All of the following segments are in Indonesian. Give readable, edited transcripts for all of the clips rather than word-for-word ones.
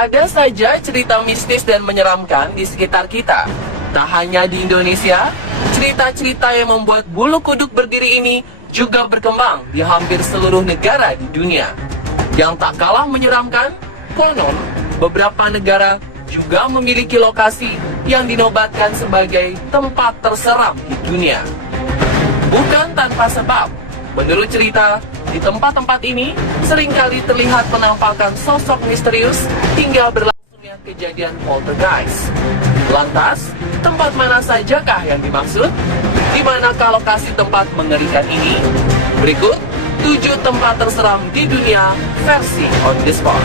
Ada saja cerita mistis dan menyeramkan di sekitar kita. Tak hanya di Indonesia, cerita-cerita yang membuat bulu kuduk berdiri ini juga berkembang di hampir seluruh negara di dunia. Yang tak kalah menyeramkan, konon beberapa negara juga memiliki lokasi yang dinobatkan sebagai tempat terseram di dunia. Bukan tanpa sebab, menurut cerita, di tempat-tempat ini seringkali terlihat penampakan sosok misterius hingga berlangsungnya kejadian poltergeist. Lantas, tempat mana sajakah yang dimaksud? Di manakah lokasi tempat mengerikan ini? Berikut 7 tempat terseram di dunia versi On The Spot.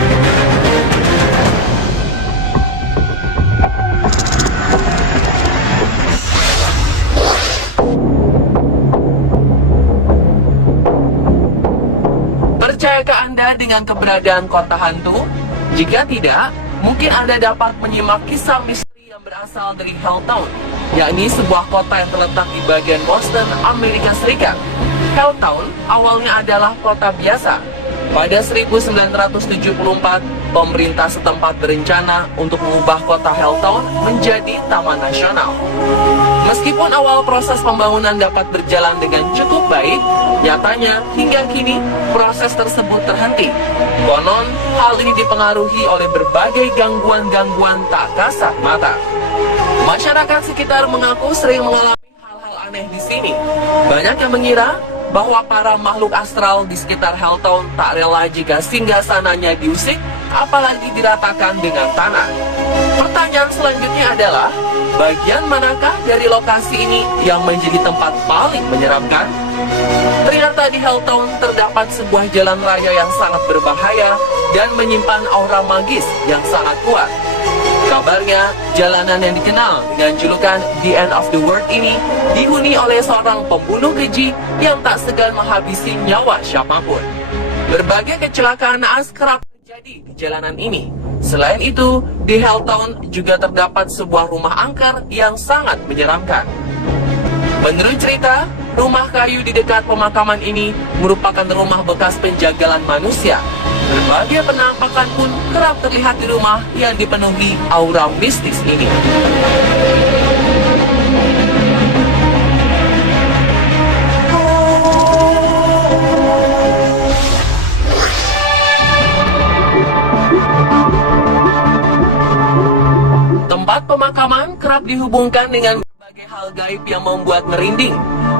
Percayakah Anda dengan keberadaan kota hantu? Jika tidak, mungkin Anda dapat menyimak kisah misteri yang berasal dari Helltown, yakni sebuah kota yang terletak di bagian Boston, Amerika Serikat. Helltown awalnya adalah kota biasa. Pada 1974, pemerintah setempat berencana untuk mengubah kota Helltown menjadi taman nasional. Meskipun awal proses pembangunan dapat berjalan dengan cukup baik, nyatanya hingga kini proses tersebut terhenti. Konon, hal ini dipengaruhi oleh berbagai gangguan-gangguan tak kasat mata. Masyarakat sekitar mengaku sering mengalami hal-hal aneh di sini. Banyak yang mengira bahwa para makhluk astral di sekitar Helltown tak rela jika singgasananya diusik, apalagi diratakan dengan tanah. Pertanyaan selanjutnya adalah, bagian manakah dari lokasi ini yang menjadi tempat paling menyeramkan? Ternyata di Helltown terdapat sebuah jalan raya yang sangat berbahaya dan menyimpan aura magis yang sangat kuat. Kabarnya, jalanan yang dikenal dengan julukan The End of the World ini dihuni oleh seorang pembunuh keji yang tak segan menghabisi nyawa siapapun. Berbagai kecelakaan naas kerap terjadi di jalanan ini. Selain itu, di Helltown juga terdapat sebuah rumah angker yang sangat menyeramkan. Menurut cerita, rumah kayu di dekat pemakaman ini merupakan rumah bekas penjagalan manusia. Berbagai penampakan pun kerap terlihat di rumah yang dipenuhi aura mistis ini. Tempat pemakaman kerap dihubungkan dengan berbagai hal gaib yang membuat merinding.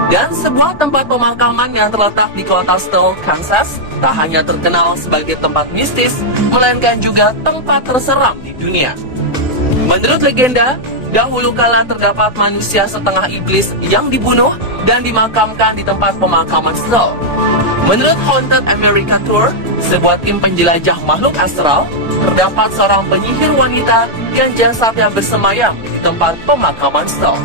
Dan sebuah tempat pemakaman yang terletak di kota Stoll, Kansas, tak hanya terkenal sebagai tempat mistis, melainkan juga tempat terseram di dunia. Menurut legenda, dahulu kala terdapat manusia setengah iblis yang dibunuh dan dimakamkan di tempat pemakaman Stoll. Menurut Haunted America Tour, sebuah tim penjelajah makhluk astral, terdapat seorang penyihir wanita yang jasadnya bersemayam di tempat pemakaman Stoll.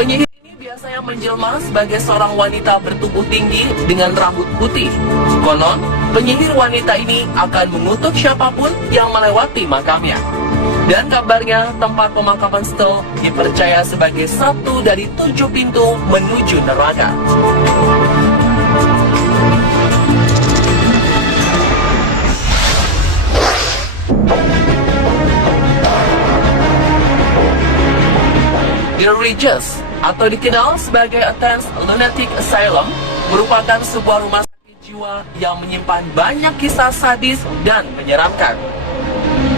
Penyihir biasanya menjelma sebagai seorang wanita bertubuh tinggi dengan rambut putih. Konon, penyihir wanita ini akan mengutuk siapapun yang melewati makamnya. Dan kabarnya, tempat pemakaman Stoll dipercaya sebagai satu dari 7 pintu menuju neraka. The Regis, atau dikenal sebagai Athens Lunatic Asylum, merupakan sebuah rumah sakit jiwa yang menyimpan banyak kisah sadis dan menyeramkan.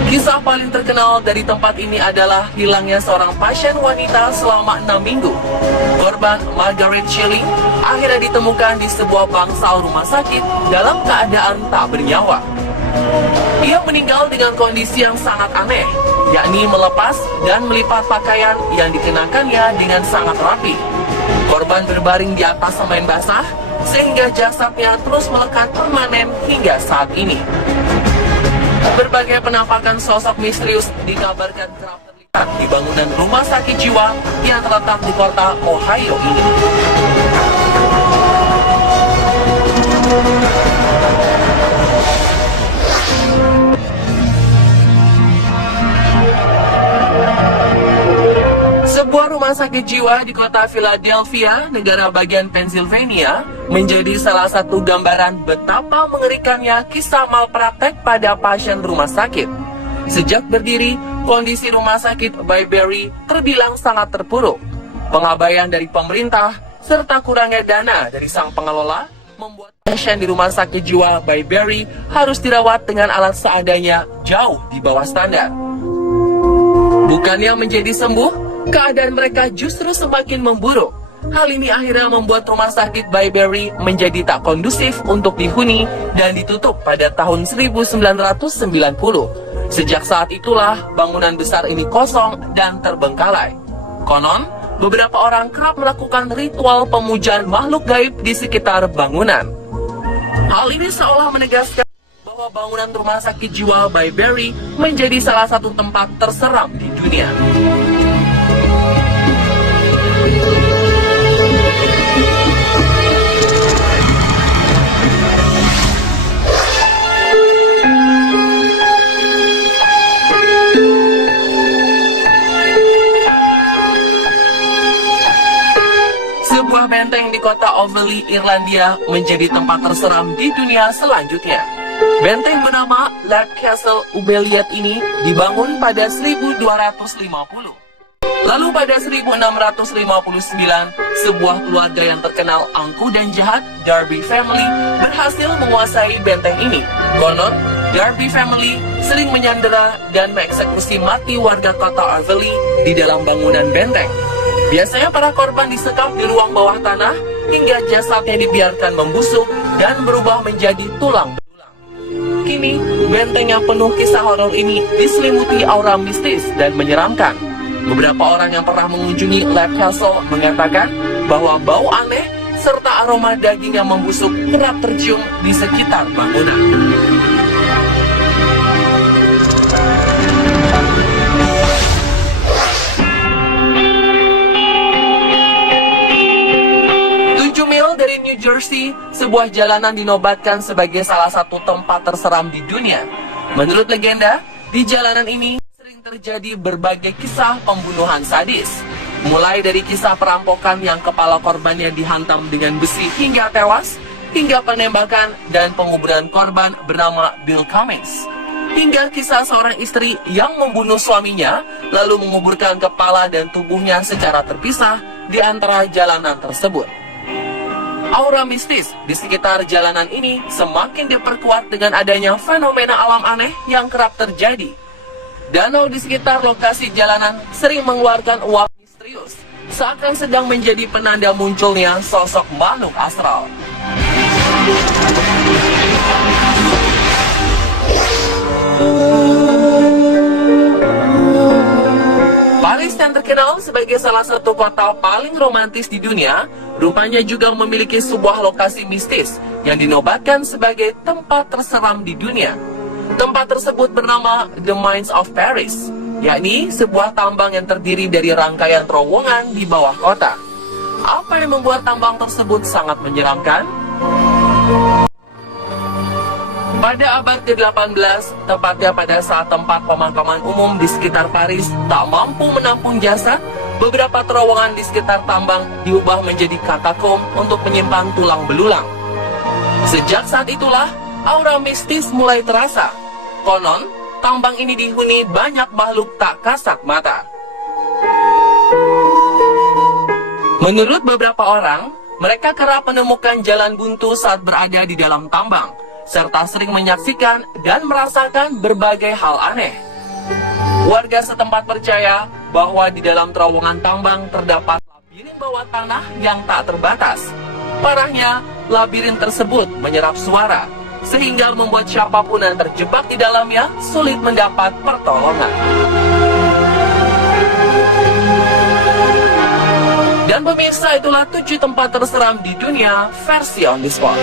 Kisah paling terkenal dari tempat ini adalah hilangnya seorang pasien wanita selama 6 minggu. Korban Margaret Shilling akhirnya ditemukan di sebuah bangsal rumah sakit dalam keadaan tak bernyawa. Ia meninggal dengan kondisi yang sangat aneh, yakni melepas dan melipat pakaian yang dikenakannya dengan sangat rapi. Korban berbaring di atas semen basah, sehingga jasadnya terus melekat permanen hingga saat ini. Berbagai penampakan sosok misterius dikabarkan kerap terlihat di bangunan rumah sakit jiwa yang terletak di kota Ohio ini. Sebuah rumah sakit jiwa di kota Philadelphia, negara bagian Pennsylvania, menjadi salah satu gambaran betapa mengerikannya kisah malpraktek pada pasien rumah sakit. Sejak berdiri, kondisi rumah sakit Byberry terbilang sangat terpuruk. Pengabaian dari pemerintah, serta kurangnya dana dari sang pengelola, membuat pasien di rumah sakit jiwa Byberry harus dirawat dengan alat seadanya jauh di bawah standar. Bukannya menjadi sembuh, keadaan mereka justru semakin memburuk. Hal ini akhirnya membuat rumah sakit Byberry menjadi tak kondusif untuk dihuni dan ditutup pada tahun 1990. Sejak saat itulah bangunan besar ini kosong dan terbengkalai. Konon, beberapa orang kerap melakukan ritual pemujaan makhluk gaib di sekitar bangunan. Hal ini seolah menegaskan bahwa bangunan rumah sakit jiwa Byberry menjadi salah satu tempat terseram di dunia. Sebuah benteng di kota Overley, Irlandia menjadi tempat terseram di dunia selanjutnya. Benteng bernama Lake Castle Ubeliet ini dibangun pada 1250. Lalu pada 1659, sebuah keluarga yang terkenal angkuh dan jahat, Darby Family, berhasil menguasai benteng ini. Konon, Darby Family sering menyandera dan mengeksekusi mati warga kota Overley di dalam bangunan benteng. Biasanya para korban disekap di ruang bawah tanah hingga jasadnya dibiarkan membusuk dan berubah menjadi tulang belulang. Kini, benteng yang penuh kisah horor ini diselimuti aura mistis dan menyeramkan. Beberapa orang yang pernah mengunjungi Lake Castle mengatakan bahwa bau aneh serta aroma daging yang membusuk kerap tercium di sekitar bangunan. Dari New Jersey, sebuah jalanan dinobatkan sebagai salah satu tempat terseram di dunia. Menurut legenda, di jalanan ini sering terjadi berbagai kisah pembunuhan sadis. Mulai dari kisah perampokan yang kepala korbannya dihantam dengan besi hingga tewas, hingga penembakan dan penguburan korban bernama Bill Cummings. Hingga kisah seorang istri yang membunuh suaminya, lalu menguburkan kepala dan tubuhnya secara terpisah di antara jalanan tersebut. Aura mistis di sekitar jalanan ini semakin diperkuat dengan adanya fenomena alam aneh yang kerap terjadi. Danau di sekitar lokasi jalanan sering mengeluarkan uap misterius, seakan sedang menjadi penanda munculnya sosok makhluk astral. Paris yang terkenal sebagai salah satu kota paling romantis di dunia, rupanya juga memiliki sebuah lokasi mistis yang dinobatkan sebagai tempat terseram di dunia. Tempat tersebut bernama The Mines of Paris, yakni sebuah tambang yang terdiri dari rangkaian terowongan di bawah kota. Apa yang membuat tambang tersebut sangat menyeramkan? Pada abad ke-18, tepatnya pada saat tempat pemakaman umum di sekitar Paris tak mampu menampung jasad, beberapa terowongan di sekitar tambang diubah menjadi katakom untuk menyimpan tulang belulang. Sejak saat itulah, aura mistis mulai terasa. Konon, tambang ini dihuni banyak makhluk tak kasat mata. Menurut beberapa orang, mereka kerap menemukan jalan buntu saat berada di dalam tambang, serta sering menyaksikan dan merasakan berbagai hal aneh. Warga setempat percaya bahwa di dalam terowongan tambang terdapat labirin bawah tanah yang tak terbatas. Parahnya, labirin tersebut menyerap suara, sehingga membuat siapapun yang terjebak di dalamnya sulit mendapat pertolongan. Dan pemirsa, itulah 7 tempat terseram di dunia versi On The Spot.